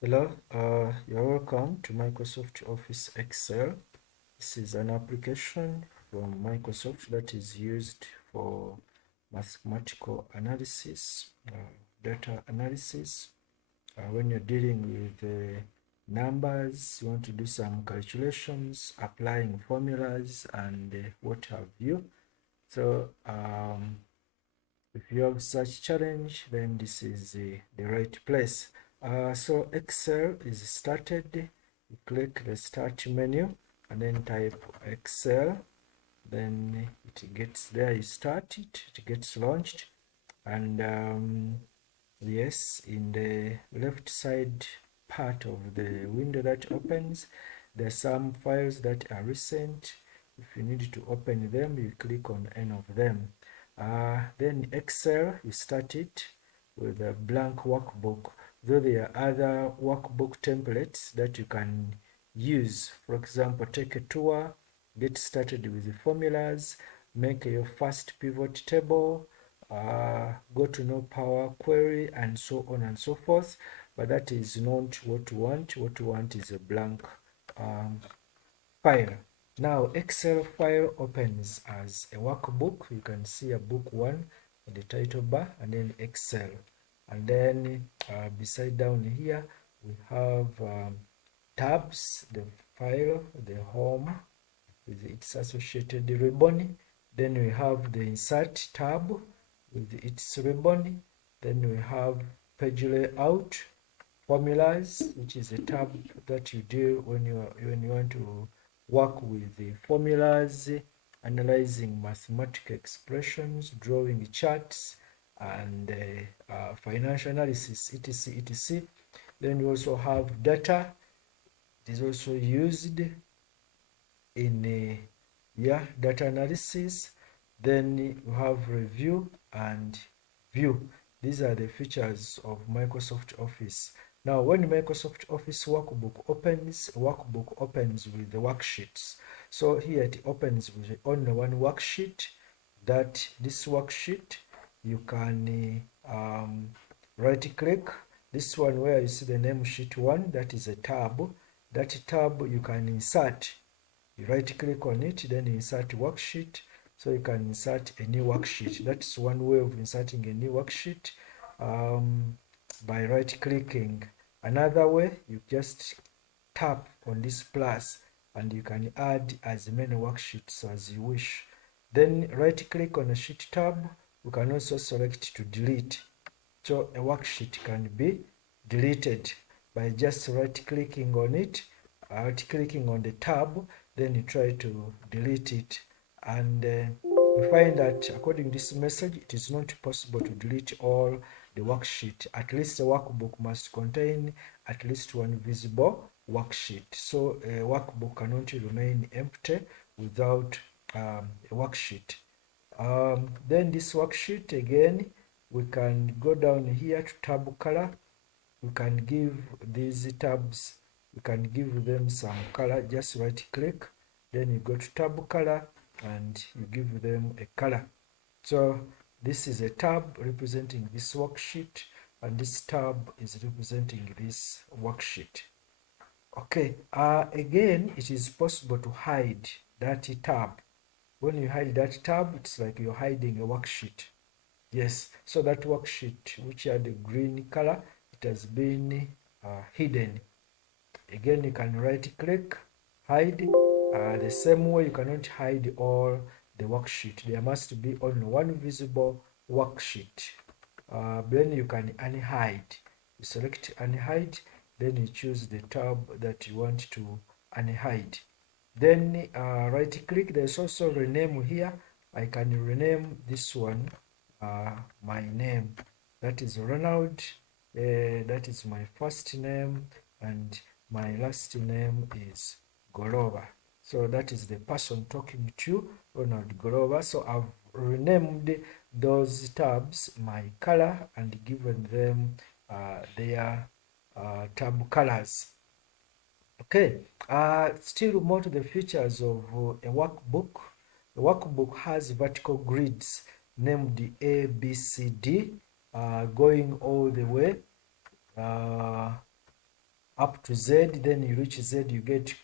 Hello, you're welcome to Microsoft Office Excel. This is an application from Microsoft that is used for mathematical analysis, data analysis. When you're dealing with numbers, you want to do some calculations, applying formulas, and what have you. So, if you have such challenge, then this is the right place. So Excel is started. You click the start menu and then type Excel. Then it gets there. You start it. It gets launched, and yes, in the left side part of the window that opens, there are some files that are recent. If you need to open them, you click on any of them. Then Excel, you start it with a blank workbook, though there are other workbook templates that you can use. For example, take a tour, get started with the formulas, make your first pivot table, go to know Power Query, and so on and so forth. But that is not what we want. What we want is a blank file. Now Excel file opens as a workbook. You can see a book 1 in the title bar, and then Excel, and then beside down here we have tabs, the file, the home with its associated ribbon. Then we have the insert tab with its ribbon. Then we have page layout, formulas, which is a tab that you do when you want to work with the formulas, analyzing mathematical expressions, drawing charts, and financial analysis, etc, etc. Then you also have data. It is also used in data analysis. Then you have review and view. These are the features of Microsoft Office. Now, when Microsoft Office Workbook opens with the worksheets. So here it opens with only one worksheet. That this worksheet you can right click. This one where you see the name sheet 1, that is a tab. That tab you can insert. You right click on it, then insert worksheet. So you can insert a new worksheet. That's one way of inserting a new worksheet, by right clicking. Another way, you just tap on this plus and you can add as many worksheets as you wish. Then right click on the sheet tab. You can also select to delete. So a worksheet can be deleted by just right clicking on it, right clicking on the tab, then you try to delete it. And we find that according to this message, it is not possible to delete all the worksheet. At least the workbook must contain at least one visible worksheet. So a workbook cannot remain empty without a worksheet. Then this worksheet again, we can go down here to tab color. We can give these tabs, we can give them some color. Just right click, then you go to tab color and you give them a color. So this is a tab representing this worksheet, and this tab is representing this worksheet. Okay, again, it is possible to hide that tab. When you hide that tab, it's like you're hiding a worksheet. Yes, so that worksheet which had the green color, it has been hidden. Again, you can right click, hide. The same way, you cannot hide all the worksheet. There must be only one visible worksheet. Then you can unhide. You select unhide, then you choose the tab that you want to unhide. Then right click. There's also rename here. I can rename this one my name. That is Ronald. That is my first name, and my last name is Golova. So that is the person talking to, Ronald Golova. So I've renamed those tabs my color and given them their tab colors. Okay, still more to the features of a workbook. The workbook has vertical grids named A, B, C, D, going all the way up to Z, then you reach Z, you get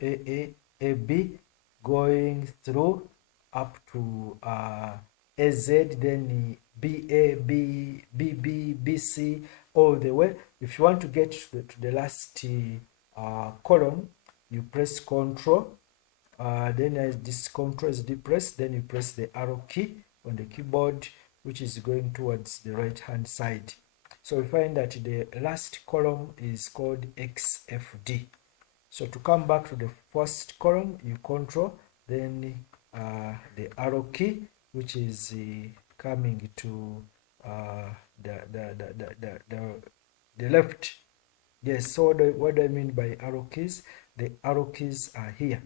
AB, going through up to AZ, then BA, BB, BC, all the way. If you want to get to the last column, you press Control. Then as this Control is depressed, then you press the arrow key on the keyboard, which is going towards the right hand side. So we find that the last column is called XFD. So to come back to the first column, you Control, then the arrow key, which is coming to the left. Yes, so what do I mean by arrow keys? The arrow keys are here.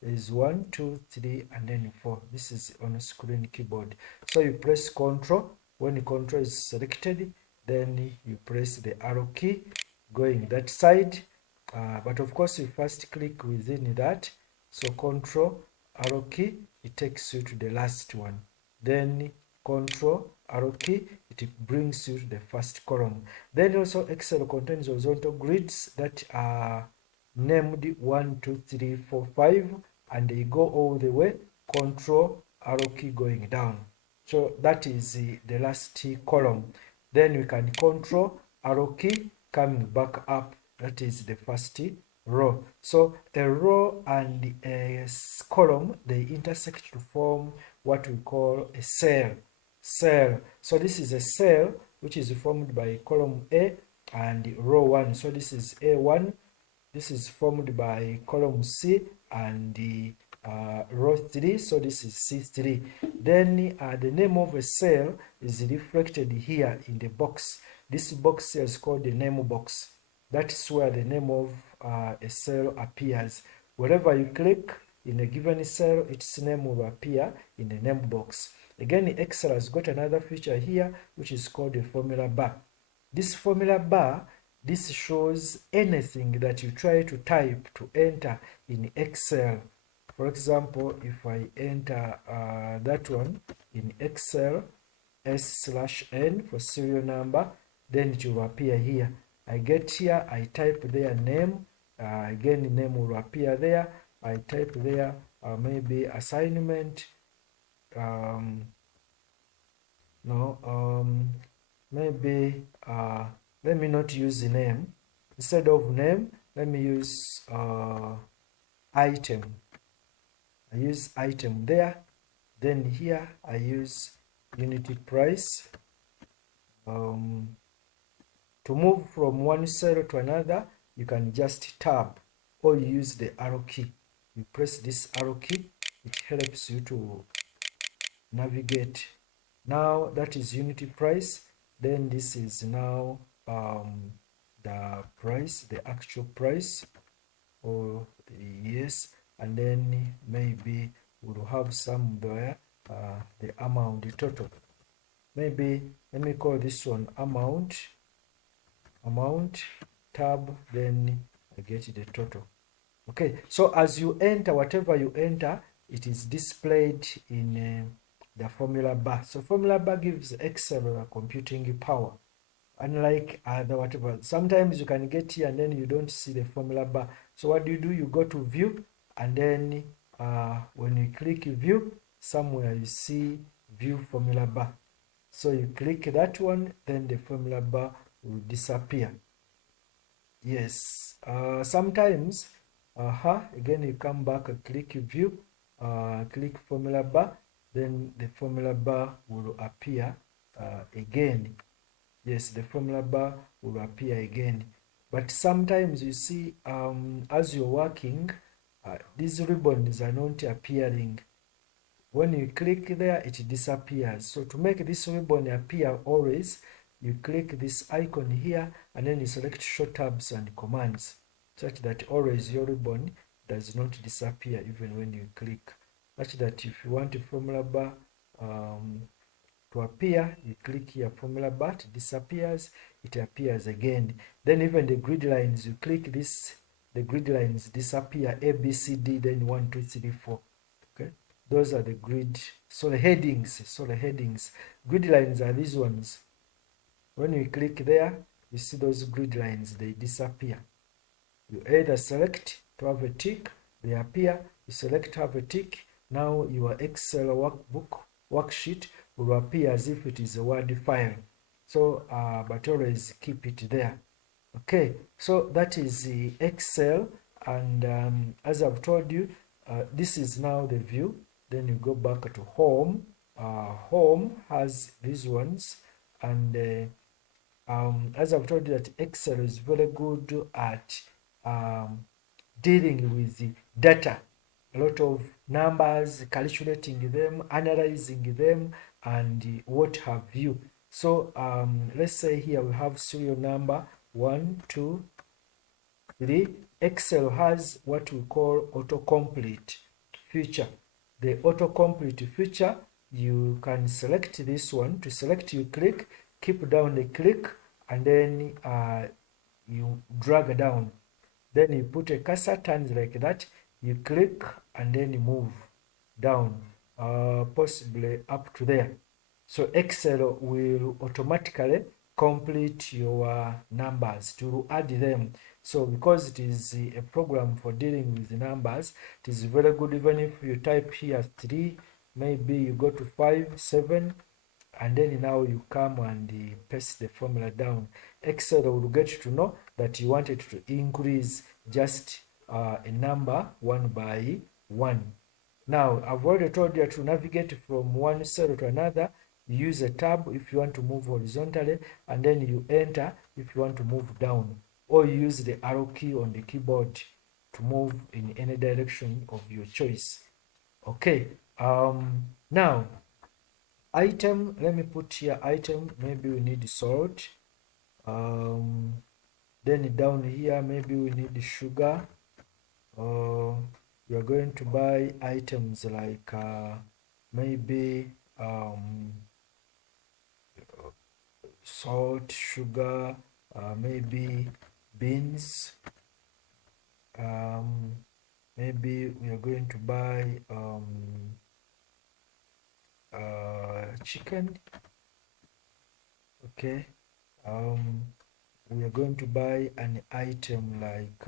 There is 1, 2, 3, and then 4. This is on a screen keyboard. So you press Control. When the Control is selected, then you press the arrow key going that side. But of course, you first click within that. So Control, arrow key, it takes you to the last one. Then Control, arrow key, it brings you to the first column. Then also Excel contains horizontal grids that are named 1, 2, 3, 4, 5, and they go all the way. Control, arrow key going down. So that is the last column. Then we can Control, arrow key coming back up. That is the first row. So a row and a column, they intersect to form what we call a cell. So this is a cell which is formed by column A and row 1. So this is A1. This is formed by column C and the row 3. So this is C3. Then the name of a cell is reflected here in the box. This box here is called the name box. That's where the name of a cell appears. Wherever you click in a given cell, its name will appear in the name box. Again, Excel has got another feature here, which is called the formula bar. This formula bar, this shows anything that you try to type to enter in Excel. For example, if I enter that one in Excel, S/N for serial number, then it will appear here. I get here, I type their name, again the name will appear there. I type there maybe assignment, maybe let me not use the name. Instead of name, let me use item. I use item there. Then here I use unity price. To move from one cell to another, you can just tab or you use the arrow key. You press this arrow key, it helps you to navigate. Now that is unity price. Then this is now the price, the actual price, or yes, and then maybe we'll have somewhere the amount, the total. Maybe let me call this one amount tab, then I get the total. Okay, so as you enter, whatever you enter, it is displayed in the formula bar. So formula bar gives Excel computing power. Unlike other whatever, sometimes you can get here and then you don't see the formula bar. So what do? You go to view, and then when you click view, somewhere you see view formula bar. So you click that one, then the formula bar will disappear. Yes, sometimes again you come back and click view, click formula bar, then the formula bar will appear again. Yes, the formula bar will appear again. But sometimes you see as you're working, these ribbons are not appearing. When you click there, it disappears. So to make this ribbon appear always, you click this icon here and then you select show tabs and commands, such that always your ribbon does not disappear even when you click. Such that if you want a formula bar to appear, you click here formula bar, it disappears, it appears again. Then even the grid lines, you click this, the grid lines disappear, A, B, C, D, then 1, 2, 3, 4. Okay, those are the grid. So the headings, grid lines are these ones. When you click there, you see those grid lines, they disappear. You either select to have a tick, they appear, you select to have a tick, now your Excel workbook worksheet will appear as if it is a Word file. So, but always keep it there. Okay, so that is the Excel, and as I've told you, this is now the view. Then you go back to home. Home has these ones, and as I've told you that Excel is very good at dealing with the data, a lot of numbers, calculating them, analyzing them, and what have you. So let's say here we have serial number 1, 2, 3. Excel has what we call autocomplete feature. The autocomplete feature, you can select this one. To select, you click, keep down the click, and then you drag down. Then you put a cursor, turns like that. You click and then you move down, possibly up to there. So Excel will automatically complete your numbers to add them. So because it is a program for dealing with the numbers, it is very good. Even if you type here 3, maybe you go to 5, 7, and then now you come and paste the formula down. Excel will get to know that you wanted to increase just a number 1 by 1. Now, I've already told you to navigate from one cell to another. You use a tab if you want to move horizontally, and then you enter if you want to move down, or you use the arrow key on the keyboard to move in any direction of your choice. Okay, now item, let me put here item, maybe we need salt. Then down here, maybe we need sugar. We are going to buy items like maybe salt, sugar, maybe beans. Maybe we are going to buy chicken. Okay. We are going to buy an item like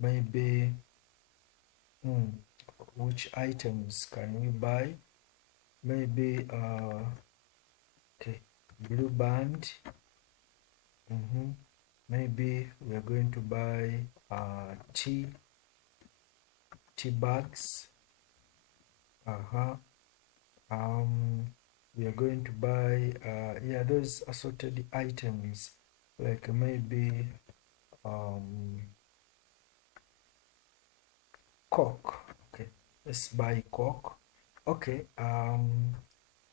maybe which items can we buy? Maybe okay, blue band. Maybe we are going to buy tea bags. We are going to buy yeah, those assorted items like maybe Coke. Okay, let's buy Coke. Okay,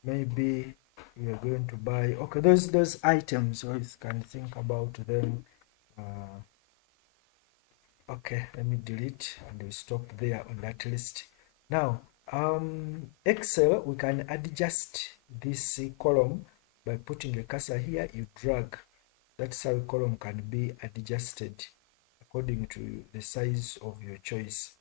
maybe we are going to buy, okay, those items, so you can think about them. Okay, let me delete and we'll stop there on that list. Now, Excel, we can adjust this column by putting a cursor here. You drag. That's how a column can be adjusted according to the size of your choice.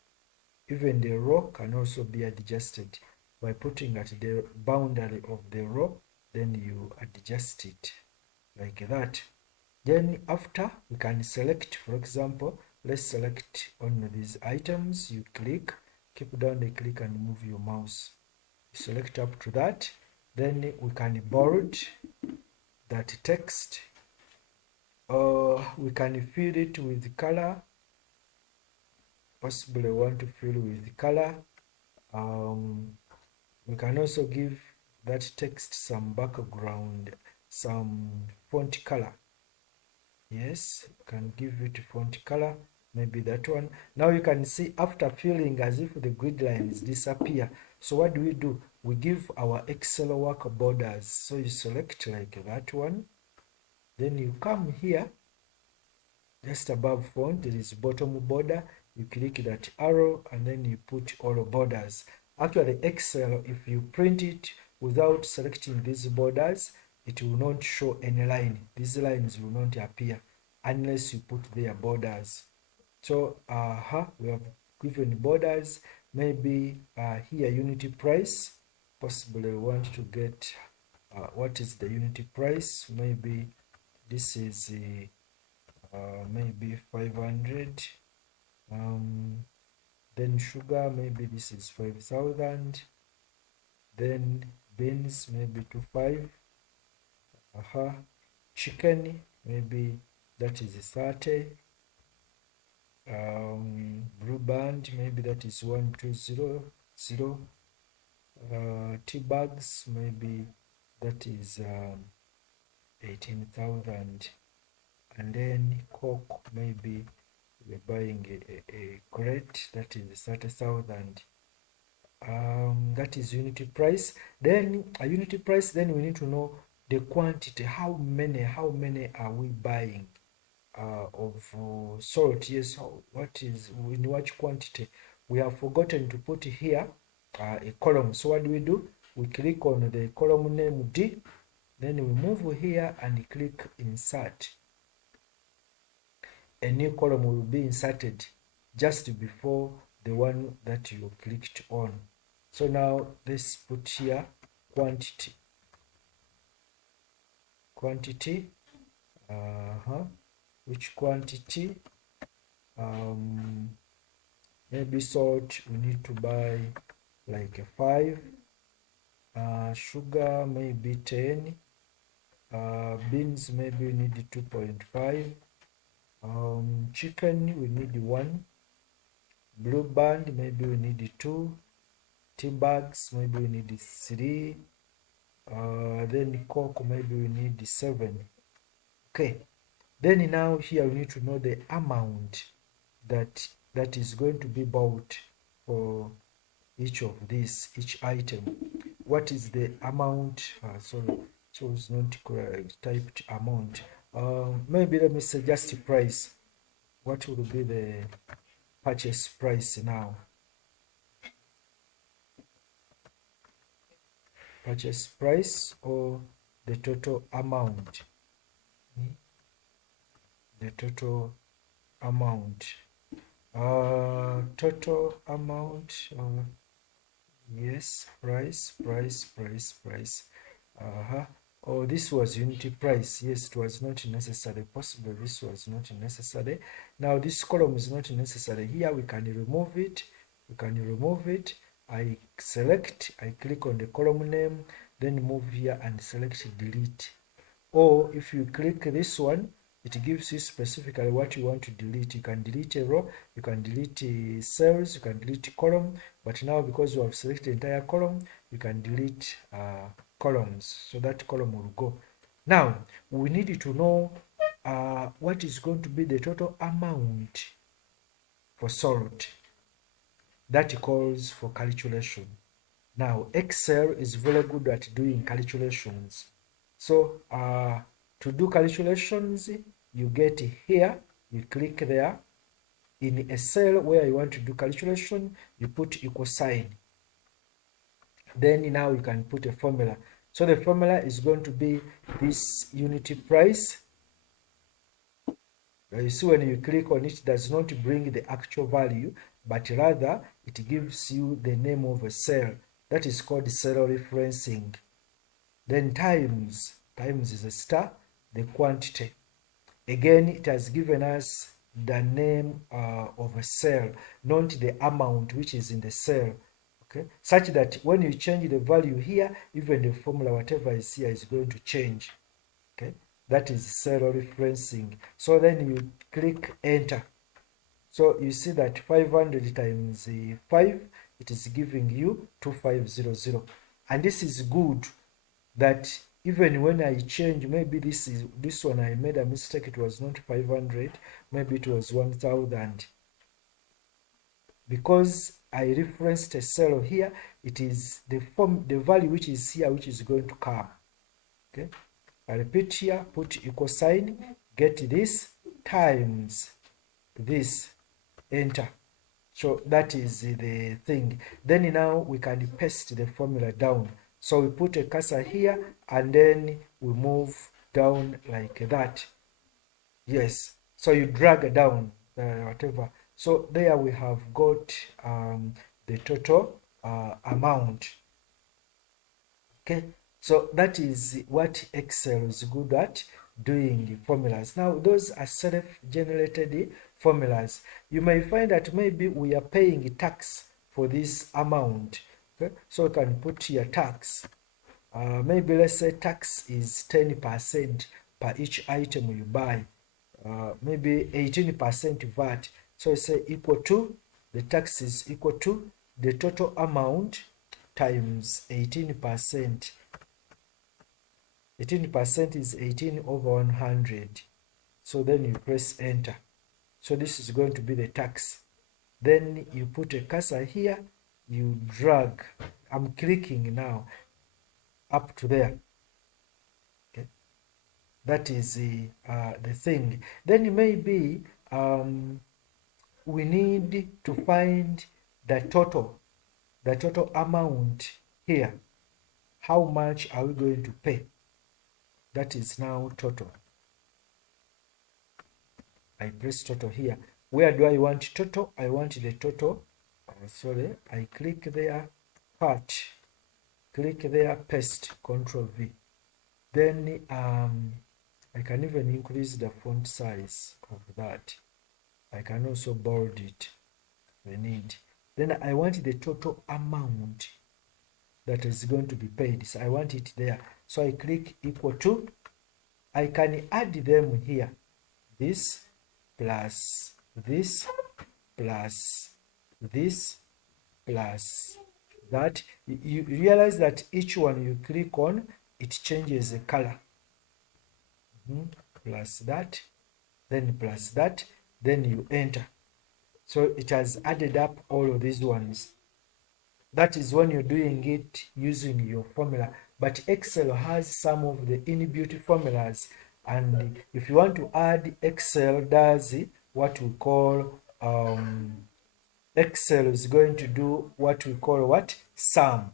Even the row can also be adjusted by putting at the boundary of the row, then you adjust it like that. Then after, we can select, for example, let's select on these items. You click, keep down the click and move your mouse. Select up to that. Then we can bold that text, or we can fill it with color. Possibly want to fill with color. We can also give that text some background, some font color. Yes, you can give it font color, maybe that one. Now you can see after filling as if the grid lines disappear. So what do? We give our Excel work borders. So you select like that one. Then you come here, just above font, there is bottom border. You click that arrow and then you put all borders. Actually, Excel, if you print it without selecting these borders, it will not show any line. These lines will not appear unless you put their borders. So we have given borders. Maybe here unity price. Possibly we want to get what is the unity price. Maybe this is maybe 500. Then sugar, maybe this is 5,000. Then beans, maybe to 5. Chicken, maybe that is 30. Blue band, maybe that is 1200. Tea bags, maybe that is 18,000. And then Coke, maybe we're buying a crate, that is 30,000. That is unity price. Then a unity price, then we need to know the quantity. How many are we buying of salt? Yes, what is in what quantity? We have forgotten to put here a column. So what do? We click on the column name D, then we move here and click insert. A new column will be inserted just before the one that you clicked on. So now let's put here quantity. Which quantity? Maybe salt we need to buy like 5. Sugar maybe 10. Beans maybe we need 2.5. Chicken we need 1. Blue band maybe we need 2. Tea bags maybe we need 3. Then Coke maybe we need 7. Okay, then now here we need to know the amount that is going to be bought for each of these, each item. What is the amount? Sorry, so it's not typed amount. Maybe let me suggest price. What will be the purchase price now? Purchase price or the total amount? The total amount. Total amount. Yes, price. Oh, this was unity price. Yes, it was not necessary. Possibly this was not necessary. Now this column is not necessary. Here we can remove it. I select, I click on the column name, then move here and select delete. Or if you click this one, it gives you specifically what you want to delete. You can delete a row, you can delete cells, you can delete column, but now because you have selected the entire column, you can delete columns, so that column will go. Now we need to know what is going to be the total amount for salt. That calls for calculation. Now Excel is very good at doing calculations. So to do calculations, you get here, you click there. In a cell where you want to do calculation, you put equal sign. Then now you can put a formula. So the formula is going to be this unity price. You see when you click on it, it does not bring the actual value, but rather it gives you the name of a cell. That is called cell referencing. Then times is a star, the quantity. Again, it has given us the name of a cell, not the amount which is in the cell. Okay, such that when you change the value here, even the formula, whatever is here, is going to change. Okay, that is cell referencing. So then you click enter. So you see that 500 times 5, it is giving you 2500. And this is good, that even when I change, maybe this one I made a mistake, it was not 500, maybe it was 1000. Because I referenced a cell here, it is the value which is here, which is going to come. Okay, I repeat here, put equal sign, get this times this, enter. So that is the thing. Then now we can paste the formula down. So we put a cursor here and then we move down like that. Yes, so you drag down whatever. So there we have got the total amount. Okay, so that is what Excel is good at. doing formulas. Now those are self-generated formulas. You may find that maybe we are paying tax for this amount. Okay? So you can put your tax. Maybe let's say tax is 10% per each item you buy. Maybe 18% VAT. So you say equal to, the tax is equal to the total amount times 18%. 18% is 18 over 100. So then you press enter. So this is going to be the tax. Then you put a cursor here, you drag. I'm clicking now up to there. Okay, that is the thing. Then maybe we need to find the total amount here. How much are we going to pay? That is now total. I press total here. Where do I want total? I want the total. Sorry, I click there, cut, click there, paste, Control V. Then I can even increase the font size of that. I can also bold it if I need. Then I want the total amount that is going to be paid. So I want it there. So I click equal to. I can add them here. This plus this plus this plus that. You realize that each one you click on, it changes the color. Plus that, then plus that, then you enter. So it has added up all of these ones. That is when you're doing it using your formula. But Excel has some of the inbuilt formulas, and if you want to add, Excel does what we call Excel is going to do what we call what? Sum.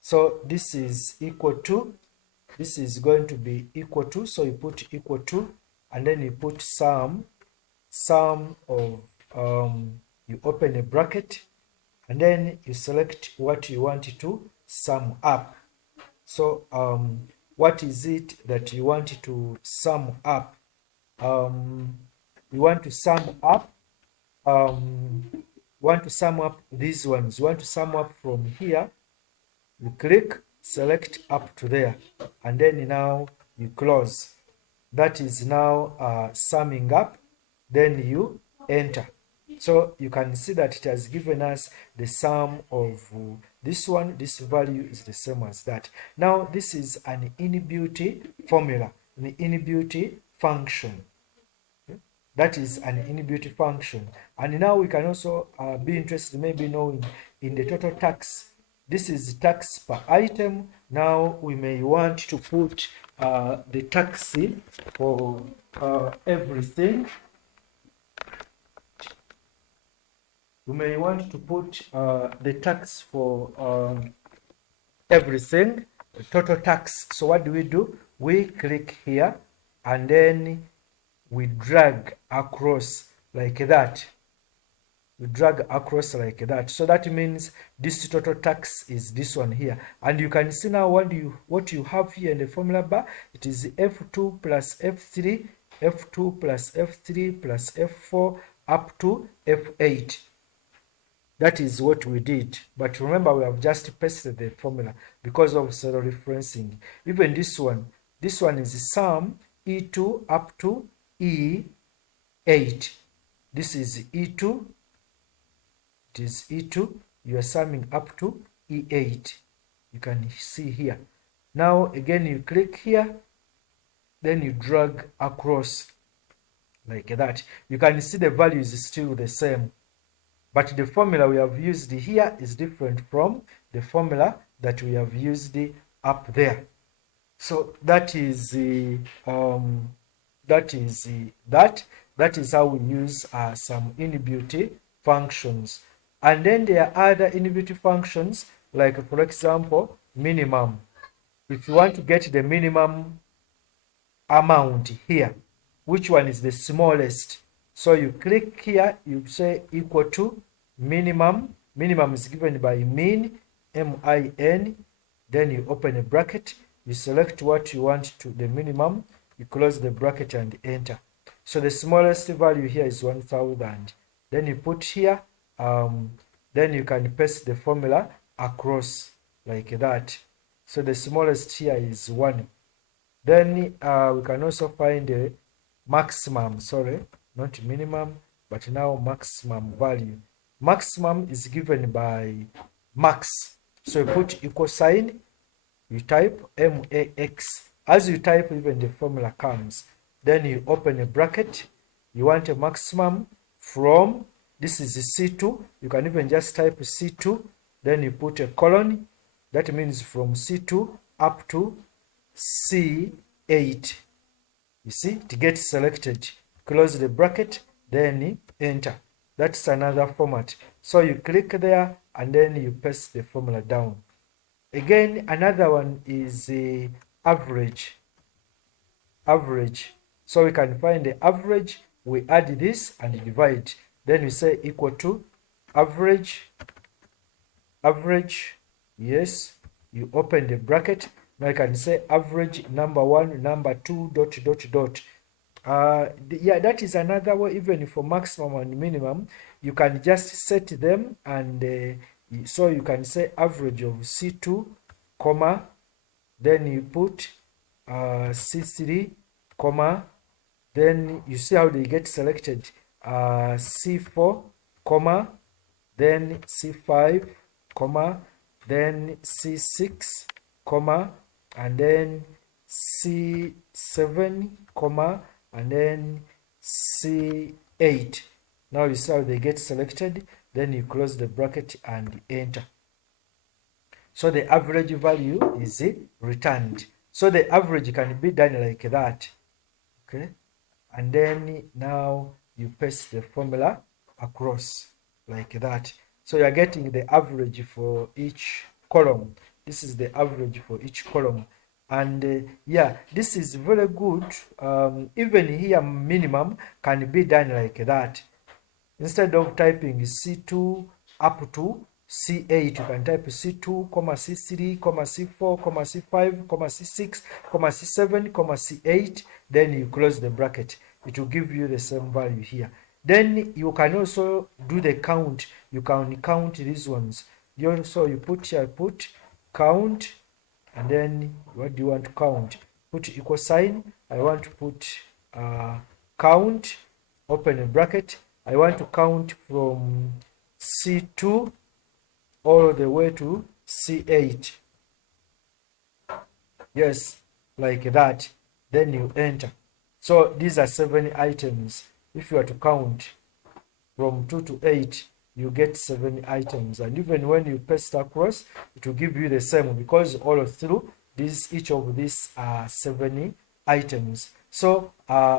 So this is equal to, this is going to be equal to, so you put equal to, and then you put sum of, you open a bracket, and then you select what you want to sum up. So what is it that you want to sum up? You want to sum up these ones. You want to sum up from here. You click, select up to there, and then now you close. That is now summing up. Then you enter. So you can see that it has given us the sum of this one. This value is the same as that. Now this is an inbuilt formula, an inbuilt function. That is an inbuilt function. And now we can also be interested maybe knowing in the total tax. This is tax per item. Now we may want to put the tax for everything. We may want to put the tax for everything, the total tax. So what do? We click here, and then we drag across like that. We drag across like that. So that means this total tax is this one here. And you can see now what you have here in the formula bar. It is F2 plus F3, F2 plus F3 plus F4 up to F8. That is what we did. But remember, we have just pasted the formula because of cell referencing. Even this one is sum E2 up to E8. This is E2. It is E2. You are summing up to E8. You can see here. Now again, you click here, then you drag across like that. You can see the value is still the same, but the formula we have used here is different from the formula that we have used up there. So that is that is how we use some inbuilt functions. And then there are other inbuilt functions, like for example, minimum. If you want to get the minimum amount here, which one is the smallest? So you click here, you say equal to minimum. Minimum is given by min, M-I-N. Then you open a bracket, you select what you want to the minimum. you close the bracket and enter. So the smallest value here is 1000. Then you put here, then you can paste the formula across like that. So the smallest here is 1. Then we can also find a maximum, sorry, not minimum, but now maximum value. Maximum is given by max. So you put equal sign, you type MAX. As you type, even the formula comes. Then you open a bracket. You want a maximum from, this is C2. You can even just type C2. Then you put a colon. That means from C2 up to C8. You see, it gets selected. Close the bracket, then enter. That's another format. So you click there and then you paste the formula down. Again, another one is the average. Average. So we can find the average. We add this and divide. Then we say equal to average. Average. Yes. You open the bracket. Now you can say average number 1, number 2, ... Yeah, that is another way. Even for maximum and minimum, you can just set them, and so you can say average of C2, comma, then you put C3, comma, then you see how they get selected, C4, comma, then C5, comma, then C6, comma, and then C7, comma, and then C8. Now you see how they get selected. Then you close the bracket and enter. So the average value is returned. So the average can be done like that. Okay. And then now you paste the formula across like that. So you are getting the average for each column. This is the average for each column. And yeah, this is very good. Even here, minimum can be done like that. Instead of typing C2 up to C8, you can type C2, C3, C4, C5, C6, C7, C8. Then you close the bracket. It will give you the same value here. Then you can also do the count. You can count these ones. So you put here, put count, and then what do you want to count? Put equal sign. I want to put count, open a bracket. I want to count from C2 all the way to C8. Yes, like that. Then you enter. So these are 7 items. If you are to count from 2 to 8, you get 7 items. And even when you paste across, it will give you the same, because all through this, each of these are 7 items. So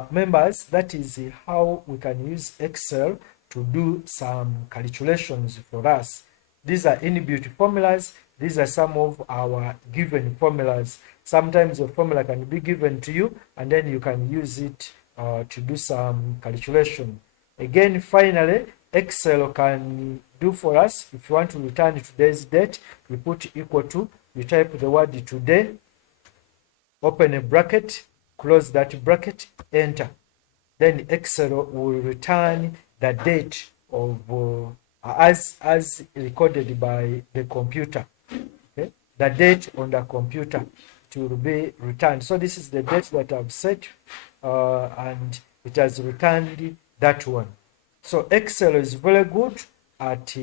members, that is how we can use Excel to do some calculations for us. These are inbuilt formulas. These are some of our given formulas. Sometimes a formula can be given to you, and then you can use it to do some calculation. Again, finally, Excel can do for us, if you want to return today's date, you put equal to, you type the word today, open a bracket, close that bracket, enter. Then Excel will return the date of as recorded by the computer. Okay? The date on the computer, it will be returned. So this is the date that I've set, and it has returned that one. So Excel is very good at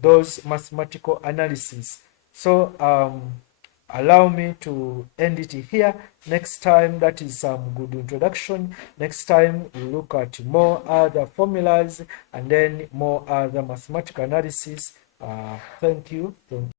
those mathematical analysis. So allow me to end it here. Next time, that is some good introduction. Next time, we'll look at more other formulas and then more other mathematical analysis. Thank you.